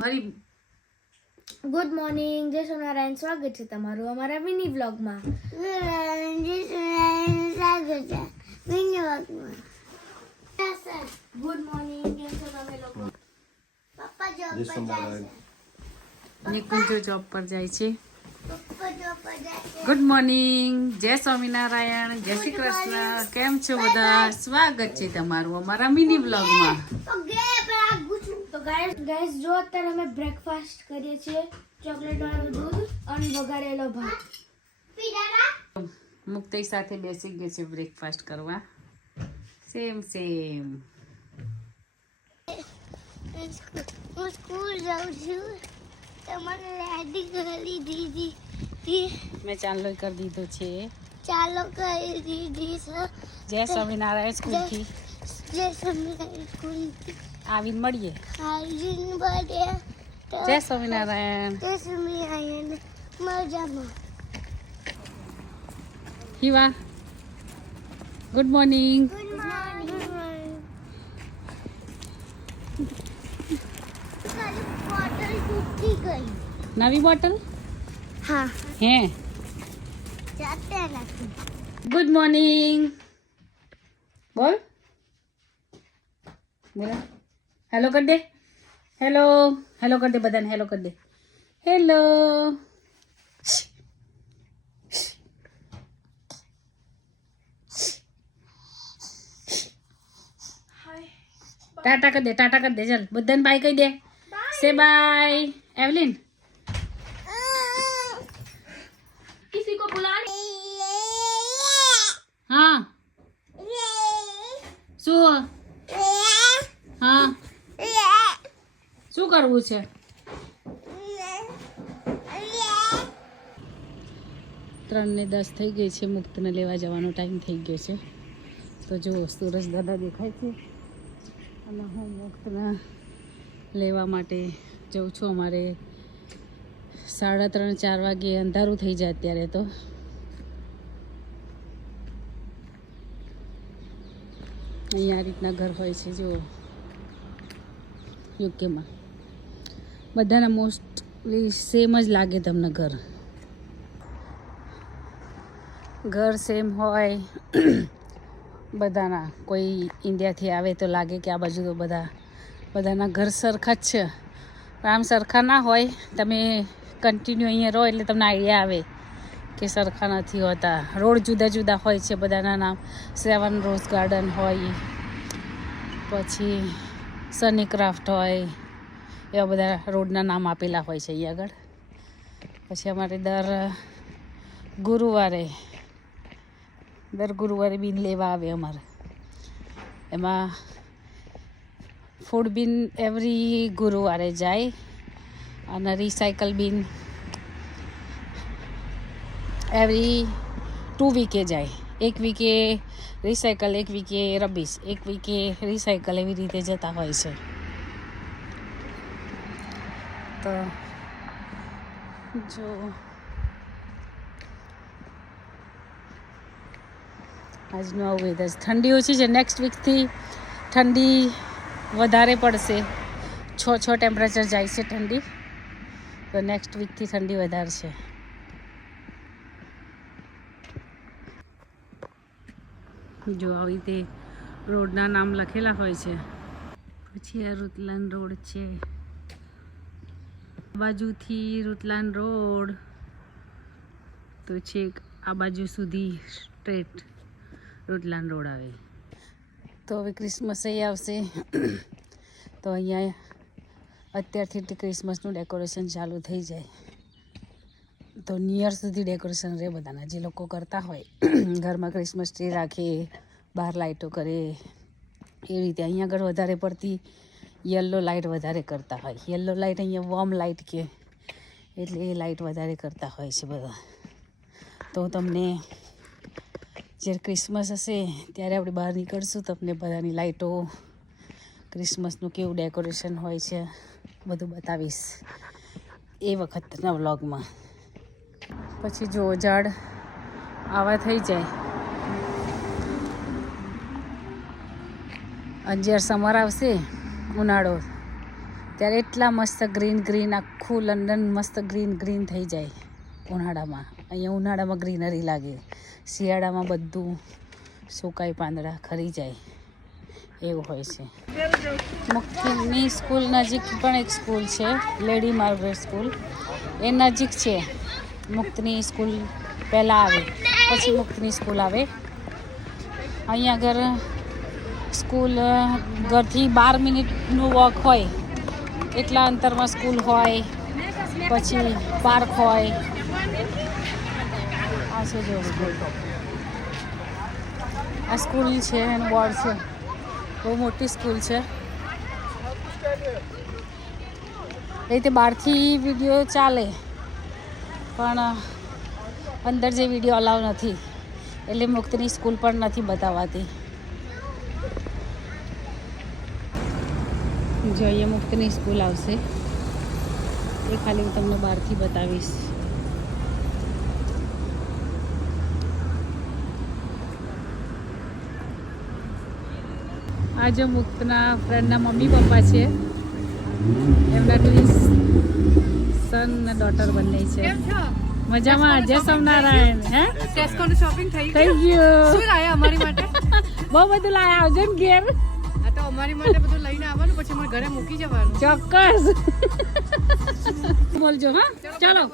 હરી good morning, જય સોનારાયણ. સ્વાગત છે તમારું અમારા મિની વ્લોગમાં. ગુડ મોર્નિંગ, કેમ છો તમે લોકો? પપ્પા જોબ પર જાય છે. નિકુંજો જોબ પર જાય છે. ગુડ મોર્નિંગ, જય સ્વામિનારાયણ, જય શ્રી કૃષ્ણ. કેમ છો બધા? સ્વાગત છે તમારું અમારા મિની વ્લોગમાં. તો ગાઈસ જો અત્યારે અમે બ્રેકફાસ્ટ કરીએ છીએ. ચોકલેટ વાળું દૂધ અને વઘારેલો ભાત. મુક્તિ સાથે બેસી ગઈ છે બ્રેકફાસ્ટ કરવા. સેમ હું સ્કૂલ જાઉં છું. તમારે રેડી કરી દીધી. મેં ચાલુ કરી દીધો છે. ચાલો કરી દીધી છે. જય સ્વામિનારાયણ સ્કૂલથી જય સ્વામિનારાયણ સ્કૂલથી આવીને મળીએ. આવીને બધે જય સ્વામિનારાયણ. જય સ્વામિનારાયણ. મજામાં. હિવા ગુડ મોર્નિંગ. Good morning. બોટલ તૂટી ગઈ. નવી બોટલ હા, હે. જાતે રાખી. ગુડ મોર્નિંગ બોલ બોલ હેલો કરી દે. હેલો હેલો કરી દે બધાને. હેલો કરી દે. હેલો ટાટા કરી દે. ટાટા કરી દે. ચાલ બધાને બાય કહી દે. સે બાય એવલિન. किसी को बुलाने. હા શું? હા શું કરવું છે? 3:10 થઈ ગઈ છે. મુક્તને લેવા જવાનો ટાઈમ થઈ ગયો છે. તો જુઓ સુરજ દાદા દેખાય છે અને હું મુક્તને લેવા માટે જઉં છું. અમારે 3:30-4 વાગે અંધારું થઈ જાય અત્યારે. તો અહીંયા આ રીતના ઘર હોય છે. જુઓ યુકેમાં બધાના મોસ્ટલી સેમ જ લાગે તમને. ઘર સેમ હોય બધાના. કોઈ ઇન્ડિયાથી આવે તો લાગે કે આ બાજુ તો બધાના ઘર સરખા જ છે. પણ આમ સરખા ના હોય. તમે કન્ટિન્યુ અહીંયા રહો એટલે તમને આઈડિયા આવે કે સરખા નથી હોતા. રોડ જુદા જુદા હોય છે બધાના નામ. 7 રોઝ ગાર્ડન હોય, પછી સની ક્રાફ્ટ હોય, એવા બધા રોડના નામ આપેલા હોય છે અહીંયા આગળ. પછી અમારે દર ગુરુવારે બિન લેવા આવે અમારે. એમાં ફૂડ બિન એવરી ગુરુવારે જાય અને રિસાયકલ બિન એવરી 2 વીકે જાય. 1 VK recycle, 1 VK rubbish, 1 VK recycle, એવી રીતે જતા હોય છે. તો જો આજનું આવું વેધર. ઠંડી ઓછી છે. નેક્સ્ટ વીકથી ઠંડી વધારે પડશે. 6 ટેમ્પરેચર જાય છે ઠંડી. તો નેક્સ્ટ વીકથી ઠંડી વધારે છે. જો આવી રીતે રોડના નામ લખેલા હોય છે. પછી આ રૂતલાન રોડ છે. આ બાજુથી રૂતલાન રોડ તો છેક આ બાજુ સુધી સ્ટ્રેટ રૂતલાન રોડ આવે. તો હવે ક્રિસમસ આવશે તો અહીંયા અત્યારથી ક્રિસમસનું ડેકોરેશન ચાલુ થઈ જાય. તો ન્યૂ યર સુધી ડેકોરેશન રહે બધાના. જે લોકો કરતા હોય ઘરમાં ક્રિસમસ ટ્રી રાખે, બહાર લાઇટો કરે, એવી રીતે. અહીંયા આગળ વધારે પડતી યલો લાઇટ વધારે કરતા હોય. યલો લાઇટ અહીંયા વોર્મ લાઇટ કે, એટલે એ લાઇટ વધારે કરતા હોય છે બધા. તો તમને જ્યારે ક્રિસમસ હશે ત્યારે આપણે બહાર નીકળશું, તમને બધાની લાઇટો, ક્રિસમસનું કેવું ડેકોરેશન હોય છે બધું બતાવીશ એ વખતના વ્લોગમાં. પછી જો ઝાડ આવા થઈ જાય અને જ્યારે સમર આવશે ઉનાળો ત્યારે એટલા મસ્ત ગ્રીન આખું લંડન મસ્ત ગ્રીન થઈ જાય ઉનાળામાં. અહીંયા ઉનાળામાં ગ્રીનરી લાગે, શિયાળામાં બધું સુકાઈ પાંદડા ખરી જાય એવું હોય છે. મુક્તિની સ્કૂલ નજીક પણ એક સ્કૂલ છે, લેડી માર્ગરેટ સ્કૂલ. એ નજીક છે. મુક્તિની સ્કૂલ પહેલાં આવે, પછી મુક્તિની સ્કૂલ આવે. અહીંયા આગળ સ્કૂલ ઘરથી 12 મિનિટનું વોક હોય એટલા અંતરમાં સ્કૂલ હોય, પછી પાર્ક હોય. આ છે જો આ સ્કૂલ છે, એનું બોર્ડ છે. બહુ મોટી સ્કૂલ છે. એ રીતે બહારથી વિડીયો ચાલે પણ અંદર જે વિડીયો અલાવ નથી, એટલે મુક્તિની સ્કૂલ પણ નથી બતાવાતી. જો અહીંયા મુક્તિની સ્કૂલ આવશે, એ ખાલી હું તમને બહારથી બતાવીશ. આ જો મુક્તના ફ્રેન્ડના મમ્મી પપ્પા છે, એમના ટ્વિન્સ સન ને ડોટર બંને છે. મજામાં? જય સ્વામિનારાયણ. હે ટેસ્કોનું શોપિંગ થઈ થઈ ગયું. શું લાયા અમારી માટે? બહુ બધું લાયા, આવજો ને ઘેર. આ તો અમારી માટે બધું લઈને આવવાનું, પછી અમારે ઘરે મૂકી જવાનું. ચોક્કસ બોલજો. હા ચાલો.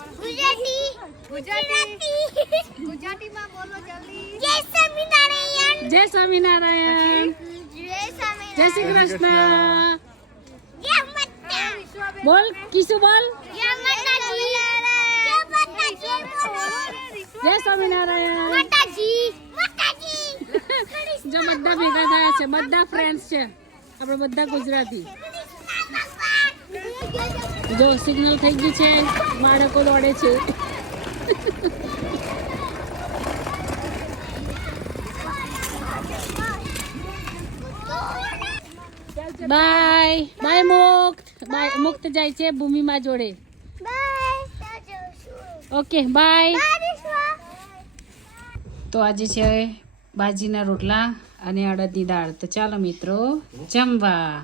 ગુજરાતીમાં બોલો જલ્દી. જય સ્વામિનારાયણ. જય સ્વામિનારાયણ. જય શ્રી કૃષ્ણ. જય માતા. બોલ કિશુ બોલ. જય માતાજી. જય માતાજી. જય સ્વામિનારાયણ. માતાજી. માતાજી. જો બધા ભેગા થયા છે, બધા ફ્રેન્ડ્સ છે આપણે, બધા ગુજરાતી. જો સિગ્નલ થઈ ગયું છે, બાળકો દોડે છે. બાય બાય મુક્ત. બાય મુક્ત જાય છે ભૂમિમાં જોડે. Okay bye. તો આજે છે ભાજીના રોટલા અને અડદની દાળ. તો ચાલો મિત્રો જમવા.